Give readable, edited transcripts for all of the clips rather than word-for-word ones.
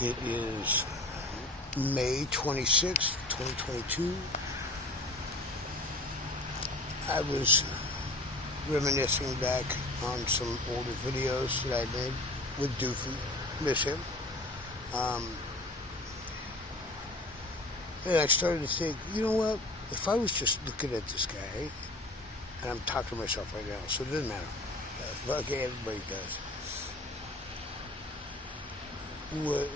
It is May 26th, 2022. I was reminiscing back on some older videos that I made with Doofy. Miss him. And I started to think, you know what? If I was just looking at this guy, and I'm talking to myself right now, so it doesn't matter. Fuck, everybody does.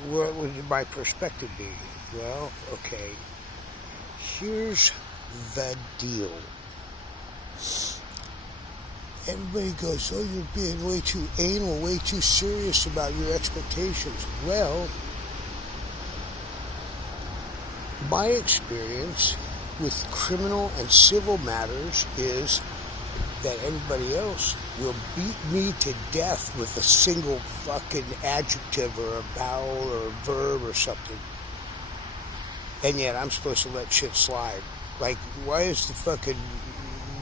What would my perspective be? Well, okay. Here's the deal. Everybody goes, oh, you're being way too anal, way too serious about your expectations. Well, my experience with criminal and civil matters is that everybody else will beat me to death with a single fucking adjective or a vowel or a verb or something. And yet I'm supposed to let shit slide. Like, why is the fucking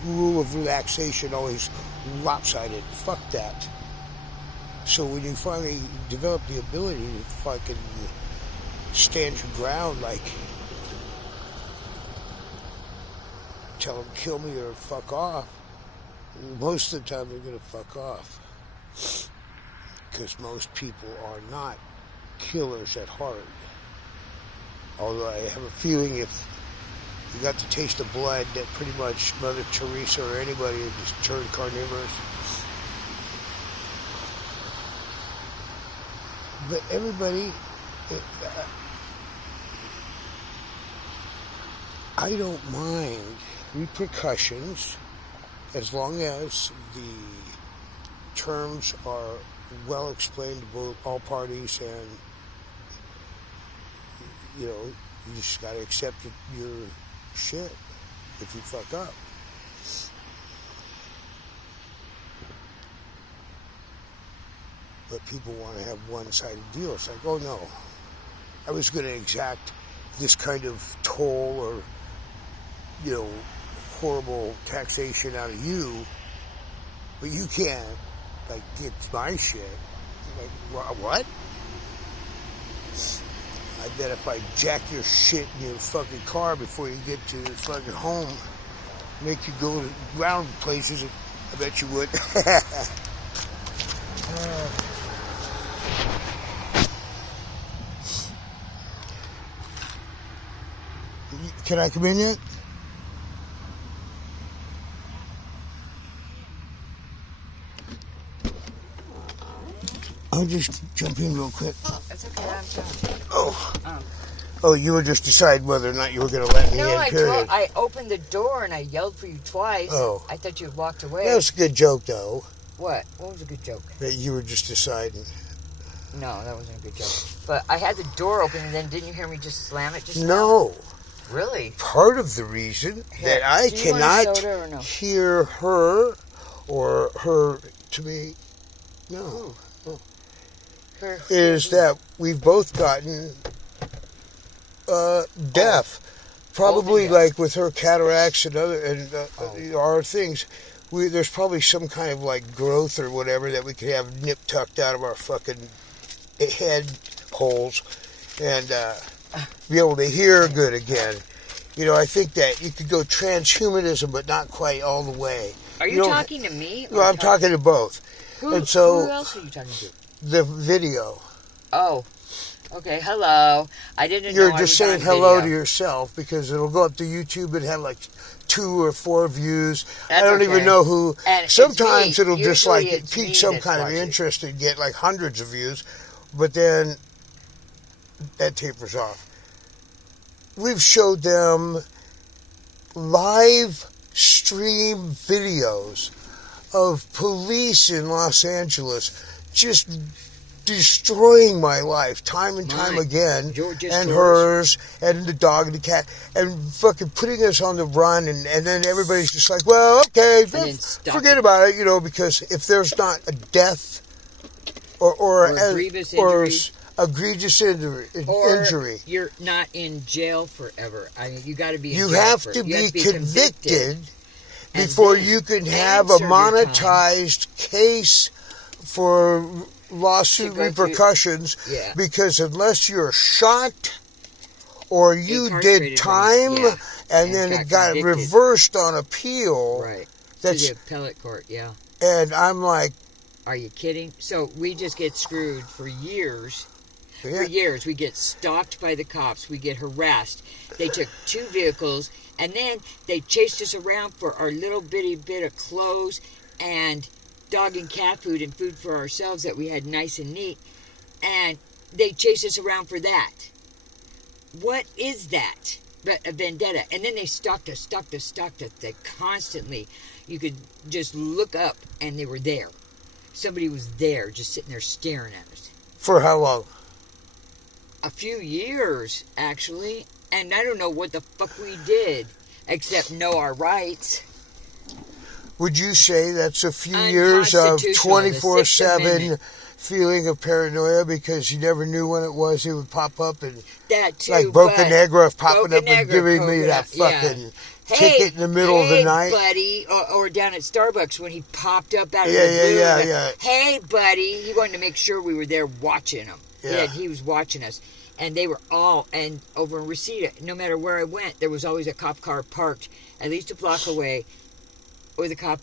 rule of relaxation always lopsided? Fuck that. So when you finally develop the ability to fucking stand your ground, like, tell them kill me or fuck off, most of the time they're going to fuck off. Because most people are not killers at heart. Although I have a feeling if you got the taste of blood, that pretty much Mother Teresa or anybody would just turn carnivorous. But everybody, I don't mind repercussions as long as the terms are well explained to both all parties, and you know, you just gotta accept your shit if you fuck up. But people want to have one-sided deal. It's like, oh no, I was going to exact this kind of toll or, you know, horrible taxation out of you, but you can't, like, get my shit. Like, what? I bet if I jack your shit in your fucking car before you get to fucking home, make you go around places, I bet you would. Can I come in yet? I'll just jump in real quick. Oh, it's okay. I'm jumping. Oh, you were just deciding whether or not you were going to let me in, period. I opened the door and I yelled for you twice. Oh. I thought you had walked away. That was a good joke, though. What? What was a good joke? That you were just deciding. No, that wasn't a good joke. But I had the door open, and then didn't you hear me just slam it just now? No. Really? Part of the reason that I cannot hear her or her to me, no, is that we've both gotten deaf. Probably like with her cataracts and other our things. There's probably some kind of like growth or whatever that we could have nip tucked out of our fucking head holes and be able to hear good again. You know, I think that you could go transhumanism, but not quite all the way. Are you talking to me? No, I'm talking to both. Who else are you talking to? The video. Oh, okay. Hello. I didn't know. You're just saying hello to yourself because it'll go up to YouTube and have like 2 or 4 views. That's I don't even know who. And sometimes it'll just like it's pique some kind of interest and get like hundreds of views, but then that tapers off. We've showed them live stream videos of police in Los Angeles just destroying my life time and time again, and hers, and the dog and the cat, and fucking putting us on the run, and then everybody's just like, well, okay, forget about it, you know, because if there's not a death or egregious injury, you're not in jail forever. I mean, you got to be. You have to be convicted before you can have a monetized case for lawsuit to go through- repercussions Yeah. because unless you're shot or you did Incarcerated, time yeah, and and then got it got convicted. reversed on appeal, Right. that's To the appellate court, yeah. and I'm like, Are you kidding? So we just get screwed for years. yeah, For years, we get stalked by the cops. We get harassed. They took 2 vehicles, and then they chased us around for our little bitty bit of clothes and dog and cat food and food for ourselves that we had nice and neat. And they chased us around for that. What is that but a vendetta? And then they stalked us. They constantly, you could just look up, and they were there. Somebody was there, just sitting there staring at us. for how long? A few years, actually. And I don't know what the fuck we did, except know our rights. Would you say that's a few years of Unconstitutional, the Sixth 24/7 Amendment. feeling of paranoia because you never knew when it was it would pop up and That too, like Bocanegra popping up and Bocanegra giving me program, that fucking yeah. ticket in the middle of the night? Hey, buddy, or down at Starbucks when he popped up out of Yeah, the yeah, blue. yeah, like, yeah. Hey, buddy, he wanted to make sure we were there watching him. Yeah. He was watching us. And they were all, and over in Reseda, no matter where I went, there was always a cop car parked at least a block away with a cop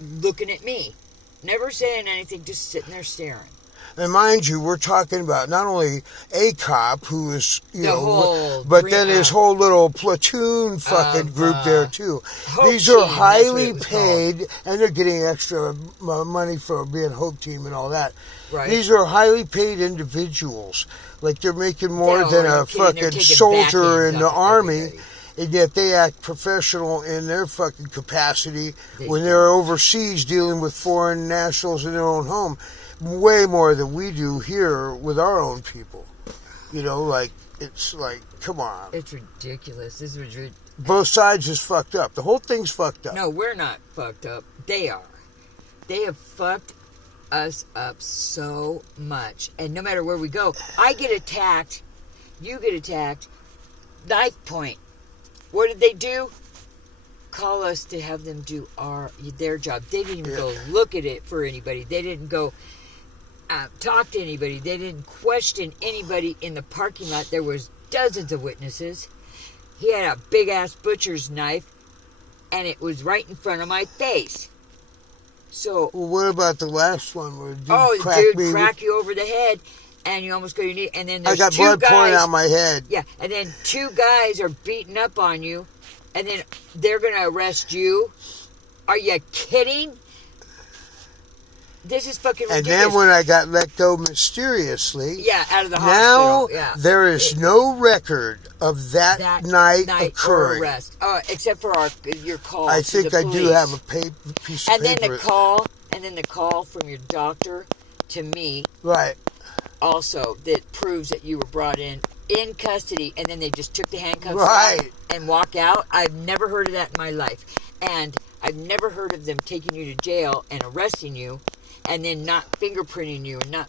looking at me. Never saying anything, just sitting there staring. And mind you, we're talking about not only a cop who is, The whole but green- then his whole little platoon fucking group there too. Hope These Team, are that's what highly it was paid, and they're getting extra money for being Hope Team and all that. Right. These are highly paid individuals. Like they're making more No, than no a kidding. They're fucking taking soldier backhands in the off of army. everybody. And yet they act professional in their fucking capacity They when do. they're overseas dealing with foreign nationals in their own home. Way more than we do here with our own people. You know, like, it's like, come on. It's ridiculous. This is Both sides is fucked up. The whole thing's fucked up. No, we're not fucked up. They are. They have fucked us up so much. And no matter where we go, I get attacked, you get attacked, knife point. What did they do? Call us to have them do their job. They didn't even go look at it for anybody. They didn't go talk to anybody. They didn't question anybody in the parking lot. There was dozens of witnesses. He had a big-ass butcher's knife, and it was right in front of my face. So, Well, what about the last one where dude crack you over the head, and you almost go to your knee. And then I there's got 2 blood pouring guys. out my head. Yeah, and then 2 guys are beating up on you, and then they're going to arrest you. Are you kidding? This is fucking And ridiculous. then when I got let go mysteriously, yeah, out of the now hospital. Yeah. there is no record of that night or occurring. arrest, except for your call. I to think the I do police. have a piece of And then paper. the call from your doctor to me Right. also that proves that you were brought in custody, and then they just took the handcuffs Right. off and walk out. I've never heard of that in my life, and I've never heard of them taking you to jail and arresting you, and then not fingerprinting you and not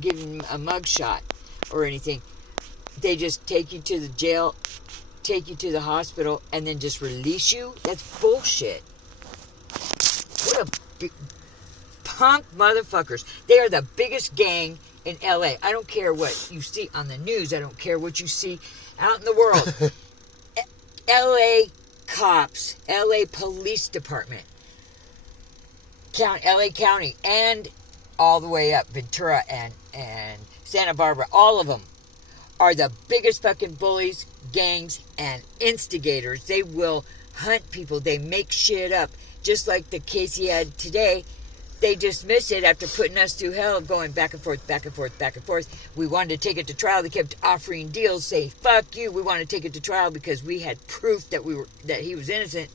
giving you a mug shot or anything. They just take you to the jail, take you to the hospital, and then just release you. That's bullshit. What a punk motherfuckers. They are the biggest gang in LA. I don't care what you see on the news. I don't care what you see out in the world. LA cops, LA Police Department, LA County, and all the way up Ventura and Santa Barbara, all of them are the biggest fucking bullies, gangs, and instigators. They will hunt people. They make shit up. Just like the case he had today, they dismissed it after putting us through hell of going back and forth, back and forth, back and forth. We wanted to take it to trial. They kept offering deals, saying, fuck you, we want to take it to trial because we had proof that he was innocent.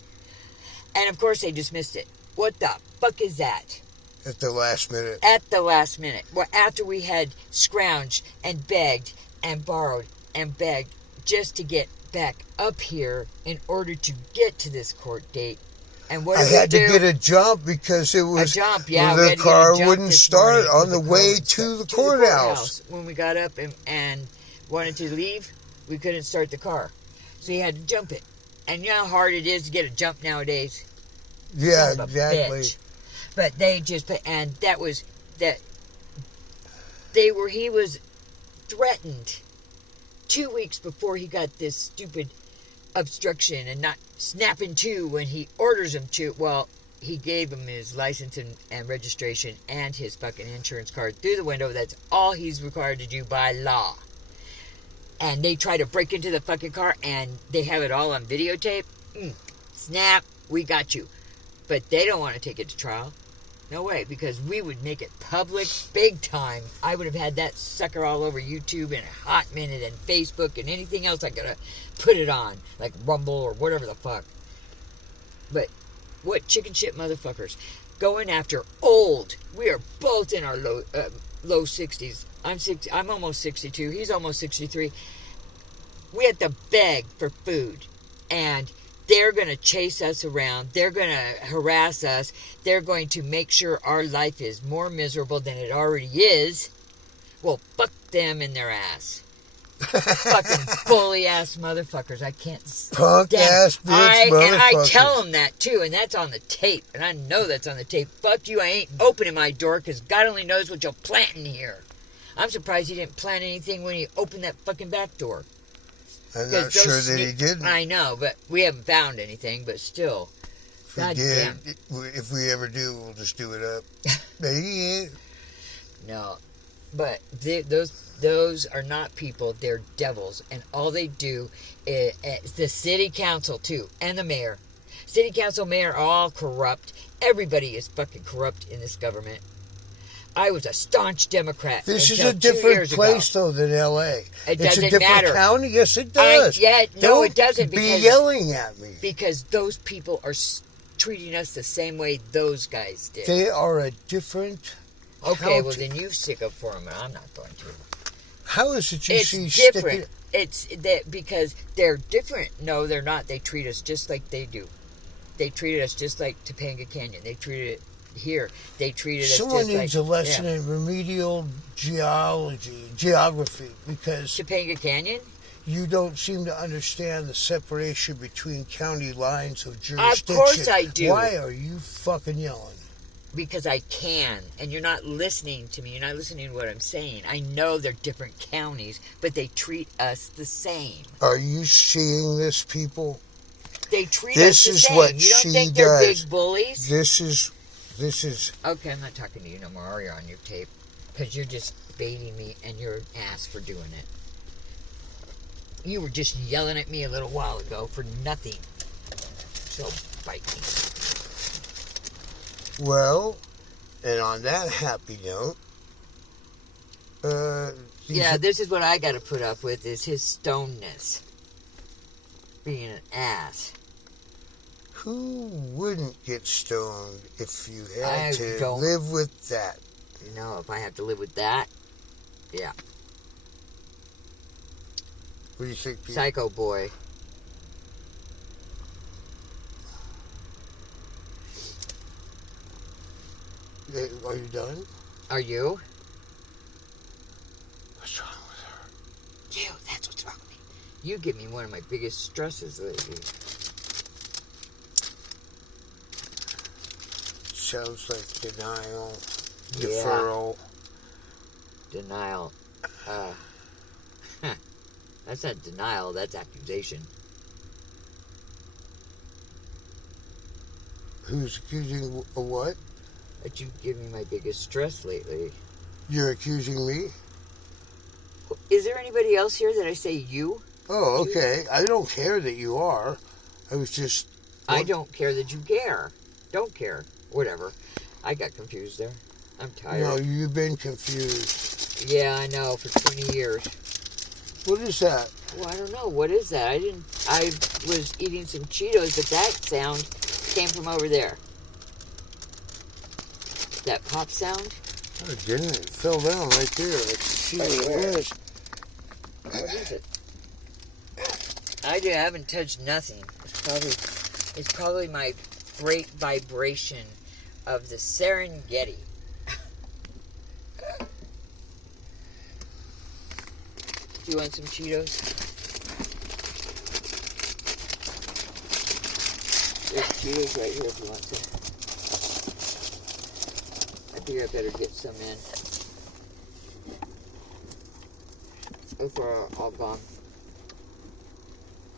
And of course they dismissed it. What the fuck is that? At the last minute. At the last minute. Well, after we had scrounged and begged and borrowed and begged just to get back up here in order to get to this court date. And what I did we had to do? get a jump because it was A jump, yeah. we had the to car get a jump wouldn't this start morning on the car way wouldn't to start. the To courthouse. When we got up and wanted to leave, we couldn't start the car. So you had to jump it. And you know how hard it is to get a jump nowadays? Yeah, Son of a exactly. bitch. But they just, and that was, that He was threatened 2 weeks before he got this stupid obstruction and not snapping to when he orders him to. Well, he gave him his license and registration and his fucking insurance card through the window. That's all he's required to do by law. And they try to break into the fucking car and they have it all on videotape. Snap, we got you. But they don't want to take it to trial. No way, because we would make it public big time. I would have had that sucker all over YouTube in a hot minute and Facebook and anything else I could have put it on, like Rumble or whatever the fuck. But what chicken shit motherfuckers going after old. We are both in our low 60s. I'm almost 62. He's almost 63. We have to beg for food, and they're going to chase us around. They're going to harass us. They're going to make sure our life is more miserable than it already is. Well, fuck them in their ass. Fucking bully ass motherfuckers. I can't punk ass bitch motherfuckers. And I tell them that too, and that's on the tape. And I know that's on the tape. Fuck you, I ain't opening my door because God only knows what you'll plant in here. I'm surprised he didn't plant anything when he opened that fucking back door. I'm not sure that he didn't. I know, but we haven't found anything, but still. If we did, if we ever do, we'll just do it up. Maybe. No, but those are not people. They're devils, and all they do is the city council too, and the mayor. City council, mayor are all corrupt. Everybody is fucking corrupt in this government. I was a staunch Democrat. This is a different place, though, than L.A. It it's doesn't a different matter. County. Yes, it does. No, it doesn't. Be yelling at me. Because those people are treating us the same way those guys did. They are a different Okay, county. well, then you stick up for them, and I'm not going to. How is it you see different. It's that because they're different. No, they're not. They treat us just like they do. They treated us just like Topanga Canyon. They treated it here. They treated us Someone just like... needs a lesson in remedial geography, because... Topanga Canyon? You don't seem to understand the separation between county lines of jurisdiction. Of course I do. Why are you fucking yelling? Because I can, and you're not listening to me. You're not listening to what I'm saying. I know they're different counties, but they treat us the same. Are you seeing this, people? They treat us the same. This is what you don't she think they're does. big bullies? This is... Okay, I'm not talking to you no more, or you're on your tape. Because you're just baiting me, and you're an ass for doing it. You were just yelling at me a little while ago for nothing. So, bite me. Well, and on that happy note... this is what I got to put up with, is his stonedness. Being an ass. Who wouldn't get stoned if you had to don't live with that? No, if I have to live with that, yeah. What do you think, Pete? Psycho boy. Are you done? Are you? What's wrong with her? You, that's what's wrong with me. You give me one of my biggest stresses lately. Sounds like denial, deferral. Denial. That's not denial, that's accusation. Who's accusing of what? That you give me my biggest stress lately. You're accusing me? Is there anybody else here that I say you? Oh, okay. I don't care that you are. I was just... I don't care that you care. Don't care. Whatever. I got confused there. I'm tired. No, you've been confused. Yeah, I know, for 20 years. What is that? Well, I don't know. What is that? I was eating some Cheetos, but that sound came from over there. That pop sound? Oh, it didn't. It fell down right there. Let's see what it is. What is it? I haven't touched nothing. It's probably my great vibration of the Serengeti. Do you want some Cheetos? There's Cheetos right here if you want some. I think I better get some in. It's all gone.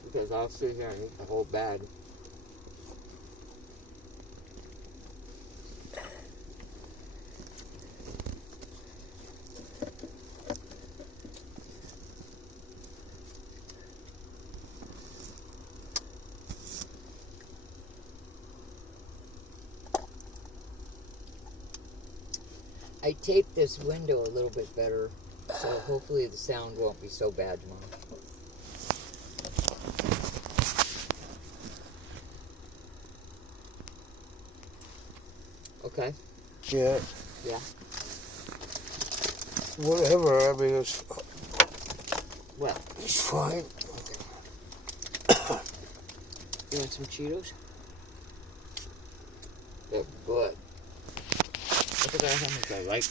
Because I'll sit here and eat the whole bag. I taped this window a little bit better, so hopefully the sound won't be so bad tomorrow. Okay? Yeah. Yeah. Whatever. I mean, Well, it's fine. okay. You want some Cheetos? They're good. Look at that, how much I like